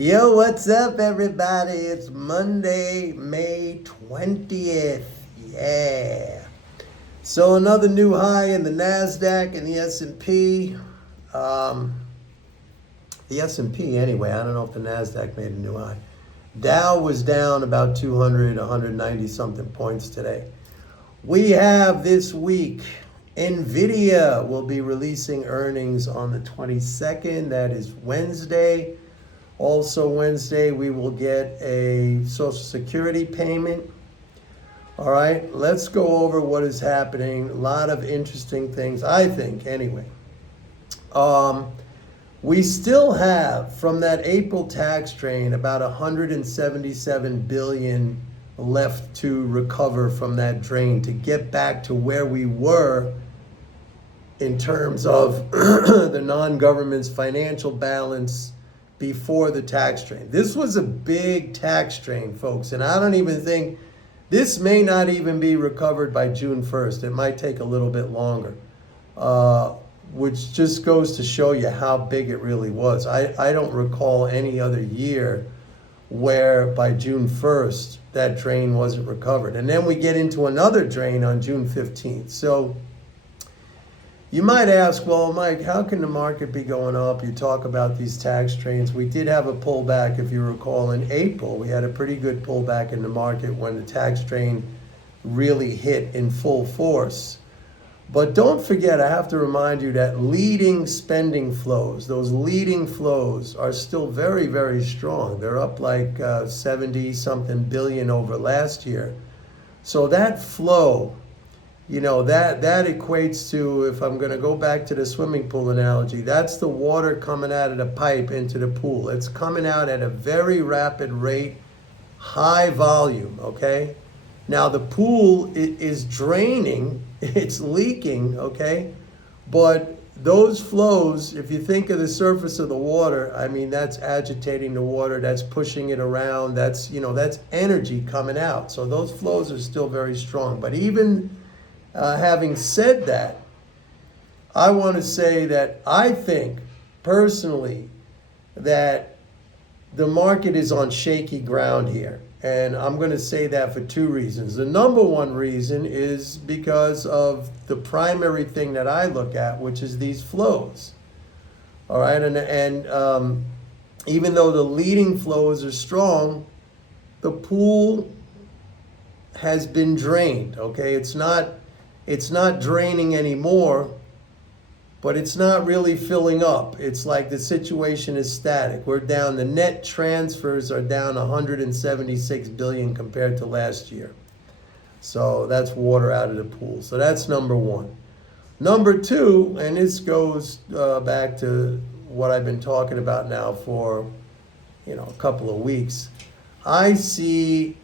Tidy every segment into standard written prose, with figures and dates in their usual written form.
Yo, what's up, everybody? It's Monday, May 20th. Yeah. So another new high in the NASDAQ and the S&P. The S&P anyway. I don't know if the NASDAQ made a new high. Dow was down about 200, 190 something points today. We have this week, NVIDIA will be releasing earnings on the 22nd. That is Wednesday. Also Wednesday, we will get a Social Security payment. All right, let's go over what is happening. A lot of interesting things, I think, anyway. We still have, from that April tax drain, about 177 billion left to recover from that drain to get back to where we were in terms of the non-government's financial balance before the tax drain. This was a big tax drain, folks, and I don't even think, this may not even be recovered by June 1st. It might take a little bit longer, which just goes to show you how big it really was. I don't recall any other year where by June 1st, that drain wasn't recovered. And then we get into another drain on June 15th. So you might ask, well, Mike, how can the market be going up? You talk about these tax drains. We did have a pullback, if you recall, in April. We had a pretty good pullback in the market when the tax drain really hit in full force. But don't forget, I have to remind you that leading spending flows, those leading flows are still very, very strong. They're up like 70-something billion over last year. So that flow, you know, that equates to, if I'm going to go back to the swimming pool analogy, that's the water coming out of the pipe into the pool. It's coming out at a very rapid rate, high volume, okay? Now the pool is draining, it's leaking, okay? But those flows, if you think of the surface of the water, I mean, that's agitating the water, that's pushing it around, that's, you know, that's energy coming out. So those flows are still very strong. But even having said that, I want to say that I think personally that the market is on shaky ground here. And I'm going to say that for two reasons. The number one reason is because of the primary thing that I look at, which is these flows. All right. And even though the leading flows are strong, the pool has been drained. Okay. It's not draining anymore, but it's not really filling up. It's like the situation is static. We're down, the net transfers are down 176 billion compared to last year. So that's water out of the pool. So that's number one. Number two, and this goes back to what I've been talking about now for, you know, a couple of weeks. I see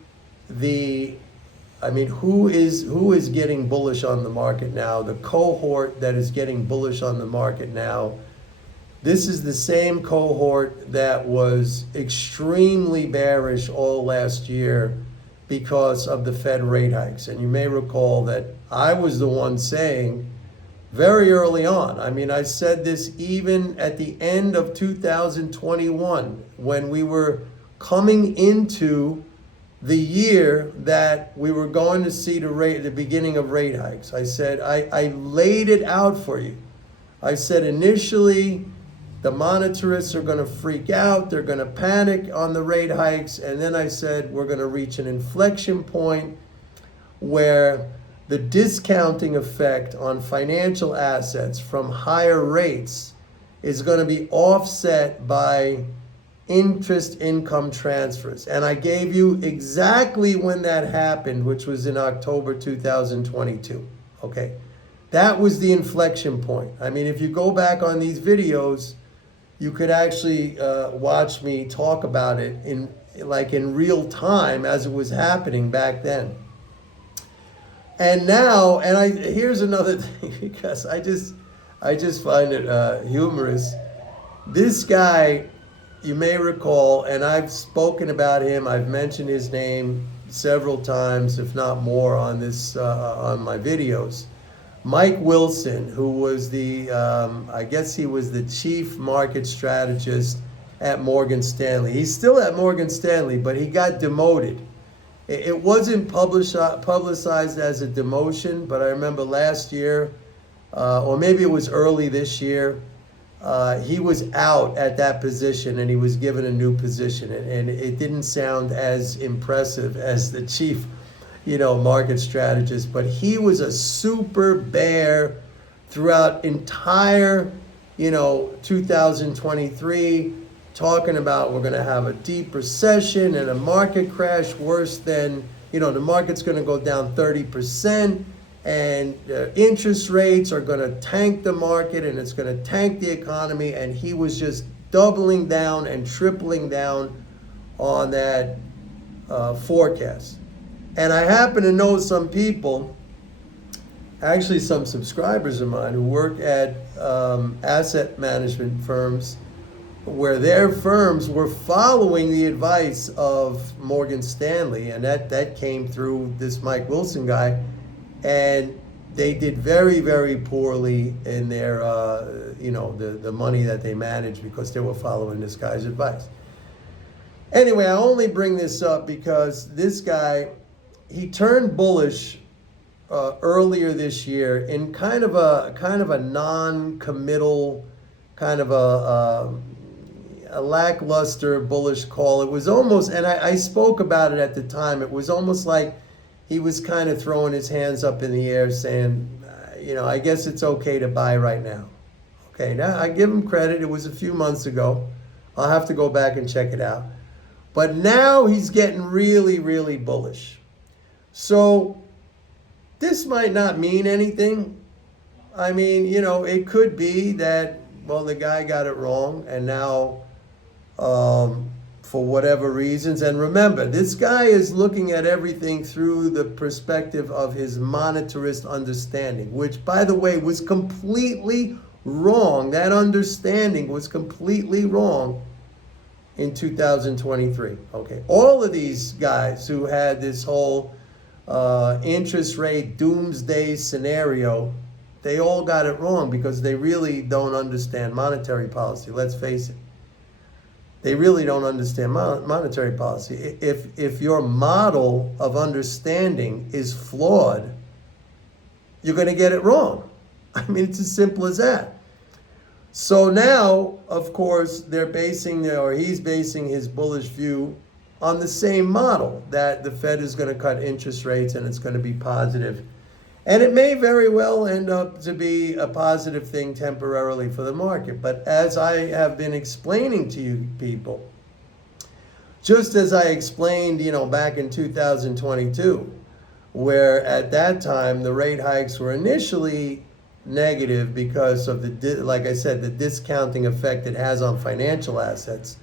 who is getting bullish on the market now? The cohort that is getting bullish on the market now, this is the same cohort that was extremely bearish all last year because of the Fed rate hikes. And you may recall that I was the one saying very early on, I mean, I said this even at the end of 2021 when we were coming into the year that we were going to see the beginning of rate hikes. I said, I laid it out for you. I said initially the monetarists are going to freak out, they're going to panic on the rate hikes, and then I said we're going to reach an inflection point where the discounting effect on financial assets from higher rates is going to be offset by interest income transfers. And I gave you exactly when that happened, which was in October 2022. Okay, that was the inflection point. I mean, if you go back on these videos, you could actually watch me talk about it in real time as it was happening back then. And now, here's another thing, because I just find it humorous. This guy, you may recall, and I've spoken about him, I've mentioned his name several times, if not more, on my videos. Mike Wilson, who was I guess he was the chief market strategist at Morgan Stanley. He's still at Morgan Stanley, but he got demoted. It wasn't publicized as a demotion, but I remember last year, or maybe it was early this year, he was out at that position and he was given a new position. And it didn't sound as impressive as the chief, market strategist, but he was a super bear throughout entire, 2023, talking about we're going to have a deep recession and a market crash worse than, the market's going to go down 30%, and interest rates are going to tank the market and it's going to tank the economy. And he was just doubling down and tripling down on that forecast. And I happen to know some people, actually some subscribers of mine who work at asset management firms, where their firms were following the advice of Morgan Stanley, and that came through this Mike Wilson guy, and they did very, very poorly in their, the money that they managed because they were following this guy's advice. Anyway, I only bring this up because this guy, he turned bullish earlier this year in kind of a non-committal, kind of a lackluster bullish call. It was almost, and I spoke about it at the time, it was almost like he was kind of throwing his hands up in the air saying, I guess it's okay to buy right now. Okay, now I give him credit. It was a few months ago. I'll have to go back and check it out. But now he's getting really, really bullish. So this might not mean anything. I mean, it could be that, well, the guy got it wrong, and now for whatever reasons. And remember, this guy is looking at everything through the perspective of his monetarist understanding, which, by the way, was completely wrong. That understanding was completely wrong in 2023. Okay, all of these guys who had this whole interest rate doomsday scenario, they all got it wrong because they really don't understand monetary policy. Let's face it. They really don't understand monetary policy. If your model of understanding is flawed, you're going to get it wrong. I mean, it's as simple as that. So now, of course, he's basing his bullish view on the same model, that the Fed is going to cut interest rates and it's going to be positive. And it may very well end up to be a positive thing temporarily for the market. But as I have been explaining to you people, just as I explained, back in 2022, where at that time the rate hikes were initially negative because of like I said, the discounting effect it has on financial assets.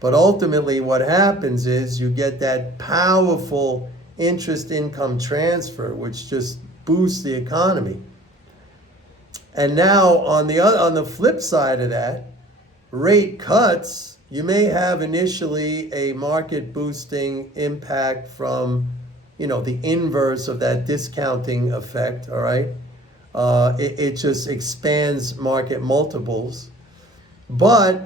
But ultimately what happens is you get that powerful interest income transfer, which just boosts the economy. And now on the flip side of that, rate cuts, you may have initially a market boosting impact from, the inverse of that discounting effect, all right? It just expands market multiples. But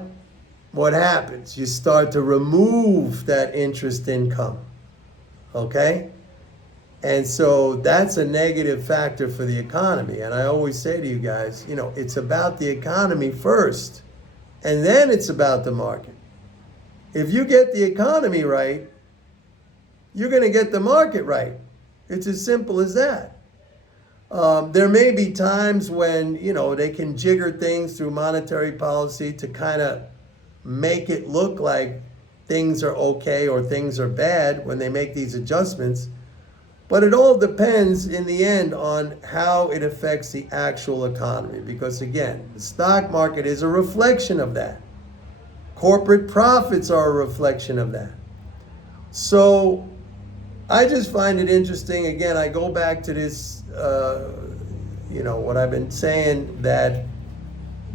what happens? You start to remove that interest income, okay? And so that's a negative factor for the economy. And I always say to you guys, it's about the economy first, and then it's about the market. If you get the economy right, you're going to get the market right. It's as simple as that. There may be times when, they can jigger things through monetary policy to kind of make it look like things are okay or things are bad when they make these adjustments. But it all depends in the end on how it affects the actual economy. Because again, the stock market is a reflection of that. Corporate profits are a reflection of that. So I just find it interesting. Again, I go back to this, what I've been saying, that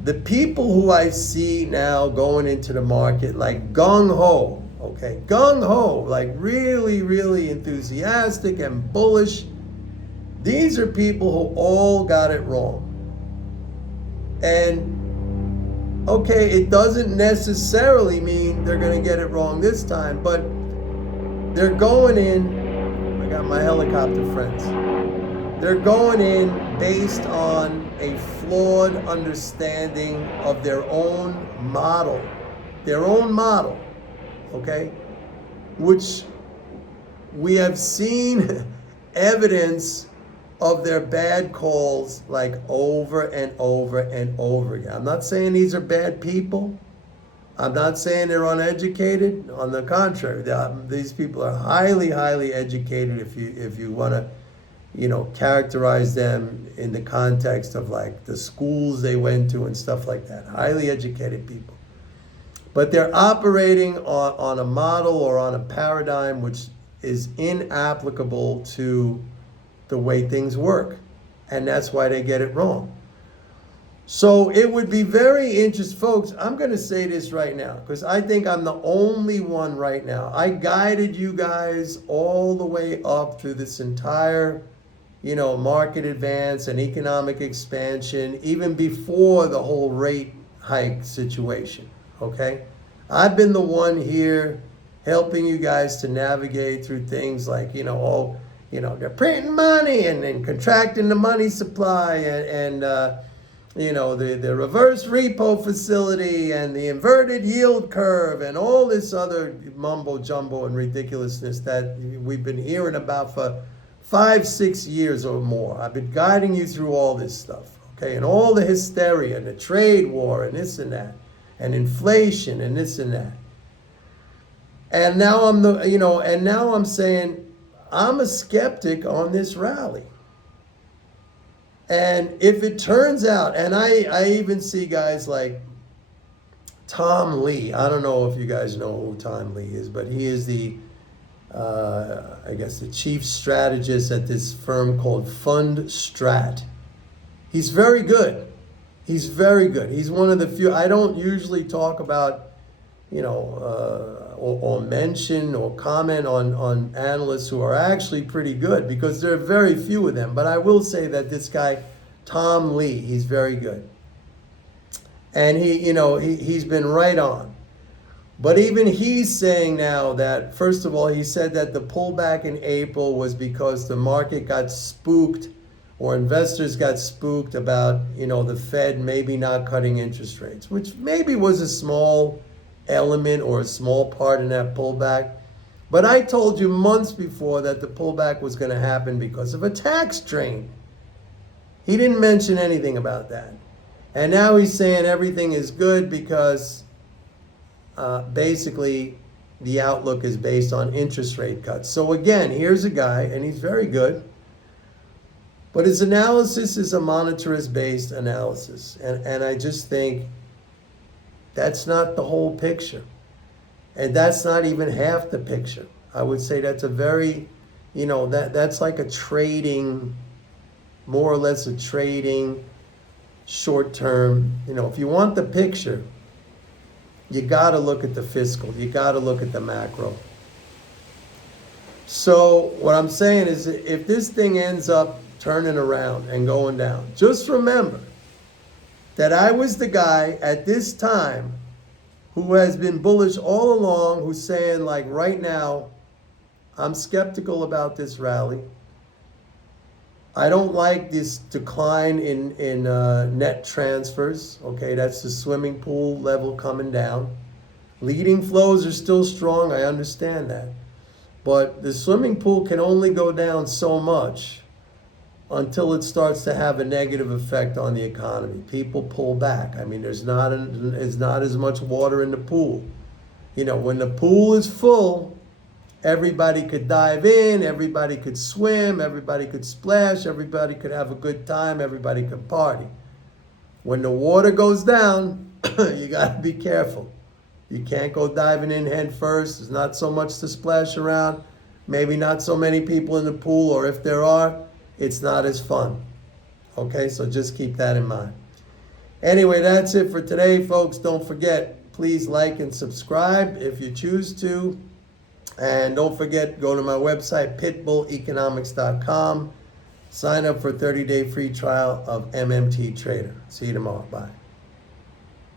the people who I see now going into the market like gung-ho, okay, gung-ho, like really, really enthusiastic and bullish. These are people who all got it wrong. And Okay, it doesn't necessarily mean they're going to get it wrong this time, but they're going in. I got my helicopter friends. They're going in based on a flawed understanding of their own model. Their own model, okay? Which we have seen evidence of their bad calls like over and over and over again. I'm not saying these are bad people. I'm not saying they're uneducated. On the contrary, these people are highly, highly educated if you want to, characterize them in the context of like the schools they went to and stuff like that. Highly educated people. But they're operating on a model or on a paradigm which is inapplicable to the way things work. And that's why they get it wrong. So it would be very interesting, folks. I'm going to say this right now because I think I'm the only one right now. I guided you guys all the way up through this entire, market advance and economic expansion, even before the whole rate hike situation. Okay? I've been the one here helping you guys to navigate through things like, they're printing money and contracting the money supply and the reverse repo facility and the inverted yield curve and all this other mumbo jumbo and ridiculousness that we've been hearing about for 5-6 years or more. I've been guiding you through all this stuff, okay? And all the hysteria and the trade war and this and that and inflation and this and that. And now I'm saying I'm a skeptic on this rally. And if it turns out, and I even see guys like Tom Lee. I don't know if you guys know who Tom Lee is, but he is the chief strategist at this firm called Fundstrat. He's very good. He's very good. He's one of the few. I don't usually talk about, or mention or comment on analysts who are actually pretty good because there are very few of them. But I will say that this guy, Tom Lee, he's very good. And he's been right on. But even he's saying now that, first of all, he said that the pullback in April was because the market got spooked or investors got spooked about, the Fed maybe not cutting interest rates, which maybe was a small element or a small part in that pullback. But I told you months before that the pullback was going to happen because of a tax drain. He didn't mention anything about that. And now he's saying everything is good because basically the outlook is based on interest rate cuts. So again, here's a guy, and he's very good, but his analysis is a monetarist-based analysis. And I just think that's not the whole picture. And that's not even half the picture. I would say that's a very, that's like a trading, more or less a trading short term. If you want the picture, you got to look at the fiscal. You got to look at the macro. So what I'm saying is if this thing ends up turning around and going down, just remember that I was the guy at this time who has been bullish all along, who's saying, like, right now, I'm skeptical about this rally. I don't like this decline in net transfers. Okay, that's the swimming pool level coming down. Leading flows are still strong. I understand that. But the swimming pool can only go down so much until it starts to have a negative effect on the economy. People pull back. I mean, there's not as much water in the pool. When the pool is full, everybody could dive in, everybody could swim, everybody could splash, everybody could have a good time, everybody could party. When the water goes down, you got to be careful. You can't go diving in head first. There's not so much to splash around. Maybe not so many people in the pool, or if there are, it's not as fun. Okay, so just keep that in mind. Anyway, that's it for today, folks. Don't forget, please like and subscribe if you choose to. And don't forget, go to my website, pitbulleconomics.com. Sign up for a 30-day free trial of MMT Trader. See you tomorrow. Bye.